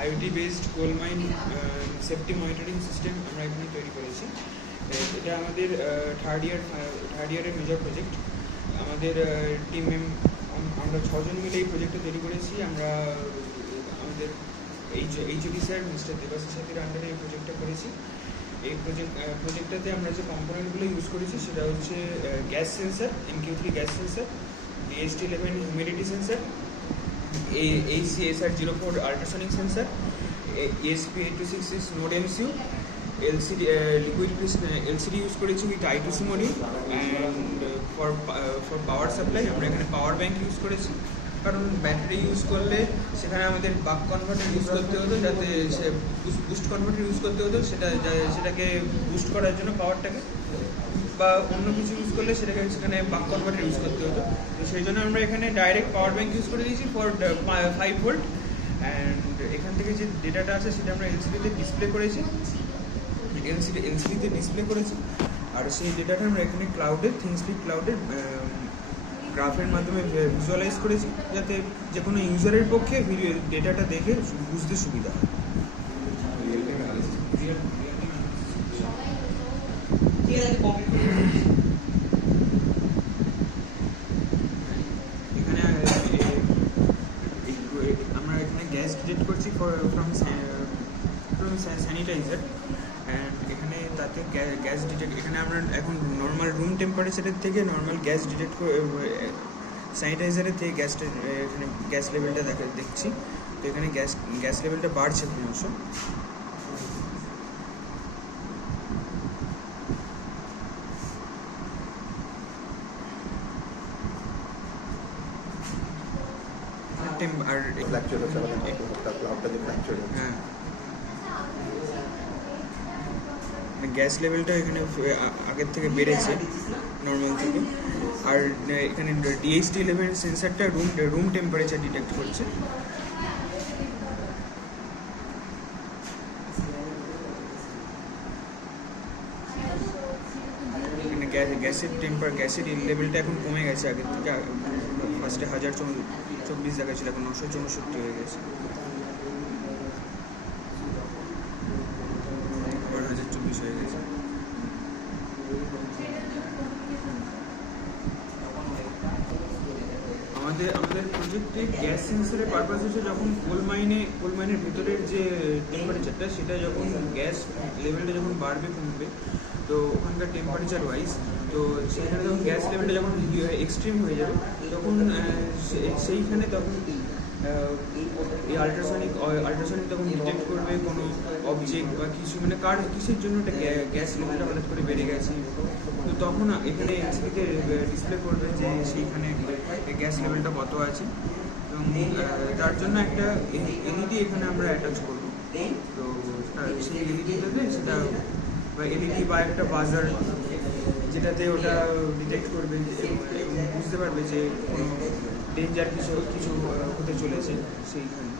IoT based coal mine safety monitoring system আমরা এখানে তৈরি করেছি। এটা আমাদের থার্ড ইয়ারের মেজর প্রজেক্ট। আমাদের টিম আমরা 6 জন মিলে এই প্রজেক্টটা তৈরি করেছি। আমরা আমাদের এইচওডি স্যার মিস্টার দেবাশিস সাথীর আন্ডারে এই প্রজেক্টটা করেছি। এই প্রজেক্টটাতে আমরা যে কম্পোনেন্টগুলো ইউজ করেছি সেটা হচ্ছে gas sensor, MQ3 gas sensor, DHT11 humidity sensor, ACSR04 ultrasonic sensor, ESP8266 node MCU, LCD liquid LCD use করেছি with I2C module. And for power supply আমরা এখানে পাওয়ার ব্যাঙ্ক ইউজ করেছি, কারণ ব্যাটারি ইউজ করলে সেখানে আমাদের বাক কনভার্টার ইউজ করতে হতো, যাতে সে বুস্ট কনভার্টার ইউজ করতে হতো সেটাকে বুস্ট করার জন্য পাওয়ারটাকে, বা অন্য কিছু ইউজ করলে সেখানে বাক কনভার্টার ইউজ করতে হতো। তো সেই জন্য আমরা এখানে ডাইরেক্ট পাওয়ার ব্যাঙ্ক ইউজ করে দিয়েছি ফর 5 ভোল্ট। অ্যান্ড এখান থেকে যে ডেটাটা আছে সেটা আমরা এলসিডিতে ডিসপ্লে করেছি, এলসিডিতে ডিসপ্লে করেছি। আর সেই ডেটাটা আমরা এখানে থিংস্পিক ক্লাউডের গ্রাফের মাধ্যমে ভিজুয়ালাইজ করেছি, যাতে যে কোনো ইউজারের পক্ষে ডেটাটা দেখে বুঝতে সুবিধা হয়। এখানে আমরা এখানে গ্যাস ডিটেক্ট করছি ফ্রম স্যানিটাইজার। অ্যান্ড এখানে তাতে গ্যাস ডিটেক্ট, এখানে আমরা এখন নর্মাল রুম টেম্পারেচারের থেকে নর্মাল গ্যাস ডিটেক্ট স্যানিটাইজারের থেকে এখানে গ্যাস লেভেলটা দেখছি। তো এখানে গ্যাস লেভেলটা বাড়ছে ক্রমশ। আর হ্যাঁ, গ্যাস লেভেলটা এখানে আগের থেকে বেড়েছে নর্মাল থেকে। আর এখানে DHT11 সেন্সারটা রুম টেম্পারেচার ডিটেক্ট করছে। এখানে গ্যাসের লেভেলটা এখন কমে গেছে আগের থেকে। ফার্স্টে 1024 দেখাচ্ছিল, এখন 964 হয়ে গেছে, 1024 হয়ে গেছে। আমাদের প্রজেক্টে গ্যাস সেন্সরের পারপাস হচ্ছে যখন কোল মাইনের ভেতরের যে টেম্পারেচারটা, সেটা যখন গ্যাস লেভেলটা যখন বাড়বে কমবে, তো ওখানকার টেম্পারেচার ওয়াইজ, তো সেইখানে যখন গ্যাস লেভেলটা যখন এক্সট্রিম হয়ে যাবে, তখন সেইখানে তখন এই আল্ট্রাসনিক তখন ডিটেক্ট করবে কোনো অবজেক্ট বা কিছু, মানে কিসের জন্য একটা গ্যাস লেভেলটা হঠাৎ করে বেড়ে গেছে। তো তখন এখানে এলসিডিতে ডিসপ্লে করবে যে সেইখানে গ্যাস লেভেলটা কত আছে, এবং তার জন্য একটা এলইডি এখানে আমরা অ্যাটাচ করবো। তো সেই এলইডিটাতে সেটা এলইডি বা একটা বাজার, যেটাতে ওটা ডিটেক্ট করবে এবং বুঝতে পারবে যে কোনো ডেঞ্জার কিছু হতে চলেছে সেইখানে।